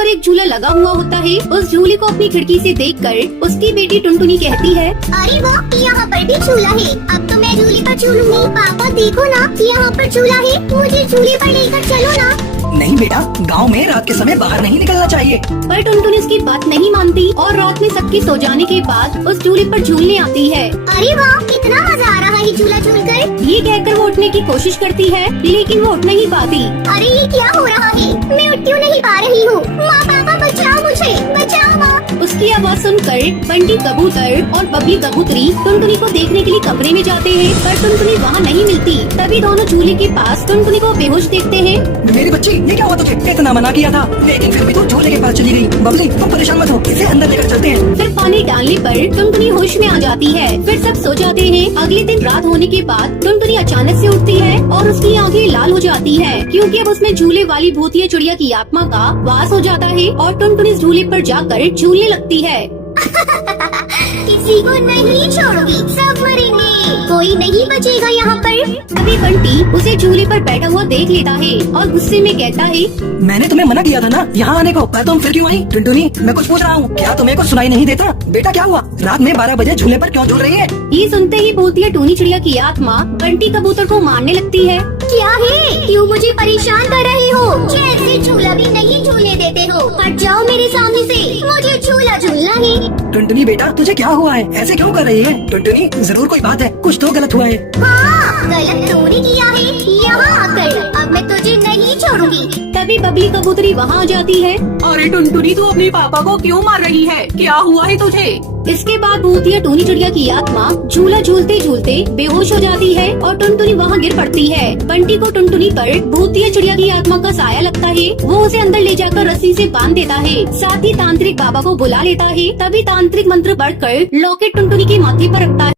पर एक झूला लगा हुआ होता है। उस झूले को अपनी खिड़की से देखकर उसकी बेटी टुनटुनी कहती है, अरे वाह, यहाँ पर भी झूला है। अब तो मैं झूले पर झूलूंगी। पापा देखो ना, यहाँ पर झूला है, मुझे झूले पर लेकर चलो ना। नहीं बेटा, गांव में रात के समय बाहर नहीं निकलना चाहिए। पर टुनटुनी उसकी बात नहीं मानती और रात में सबके सो जाने के बाद उस झूले पर झूलने आती है। अरे वाह, कितना मजा आ रहा है झूला झूलकर। ये कहकर वो उठने की कोशिश करती है, लेकिन वो उठ नहीं पाती। अरे ये क्या हो रहा है, मैं उठ क्यों नहीं पा रही हूँ। माँ पापा बचाओ मुझे, बचाओ माँ। उसकी आवाज़ सुनकर बंटी कबूतर और बबली कबूतरी टुनटुनी को देखने के लिए कमरे में जाते हैं, पर टुनटुनी वहाँ नहीं मिलती। तभी दोनों झूले के पास टुनटुनी को बेहोश देखते हैं। मेरी बच्ची, ये क्या हुआ तुझे? इतना मना किया था, लेकिन फिर भी तू झूले के पास चली गई। बबली, तुम परेशान मत हो, इसे अंदर लेकर चलते हैं। फिर पानी डालने पर टुनटुनी होश में आ जाती है। फिर सब सो जाते हैं। अगले दिन रात होने के बाद टुनटुनी अचानक से उठती है और उसकी आंखें लाल हो जाती है, क्योंकि अब उसमें झूले वाली भूतिया चिड़िया की आत्मा का वास हो जाता है और टुनटुनी झूले पर जाकर झूलने लगती है। किसी को नहीं छोड़ूंगी, सब मरेंगे, कोई नहीं बचेगा यहाँ पर। तभी बंटी उसे झूले पर बैठा हुआ देख लेता है और गुस्से में कहता है, मैंने तुम्हें मना किया था ना यहाँ आने को, पर तुम फिर क्यों आई? टुनटुनी, मैं कुछ पूछ रहा हूँ, क्या तुम्हें कुछ सुनाई नहीं देता? बेटा क्या हुआ? रात में 12 बजे झूले पर क्यों झूल रही है? ये सुनते ही भूतिया टूनी चिड़िया की आत्मा बंटी कबूतर को मारने लगती है। क्या है, क्यों मुझे परेशान कर रहे हो? जैसे झूला भी नहीं झूलने देते हो, हट जाओ मेरे सामने से, मुझे झूला झूलना है। टुनटुनी बेटा, तुझे क्या हुआ है? ऐसे क्यों कर रही है? टुनटुनी, जरूर कोई बात है, कुछ तो गलत हुआ है। हाँ, गलत तूने किया है यहाँ आकर, अब मैं तुझे नहीं छोड़ूंगी। तभी बबली कबूतरी वहाँ आ जाती है। अरे टुनटुनी, तू अपने पापा को क्यों मार रही है? क्या हुआ है तुझे? इसके बाद भूतिया टूनी चिड़िया की आत्मा झूला झूलते झूलते बेहोश हो जाती है और टुनटुनी वहाँ गिर पड़ती है। बंटी को टुनटुनी पर भूतिया चिड़िया की आत्मा का साया लगता है। वो उसे अंदर ले जाकर रस्सी से बांध देता है, साथ ही तांत्रिक बाबा को बुला लेता है। तभी तांत्रिक मंत्र पढ़कर लॉकेट टुनटुनी के माथे पर रखता है।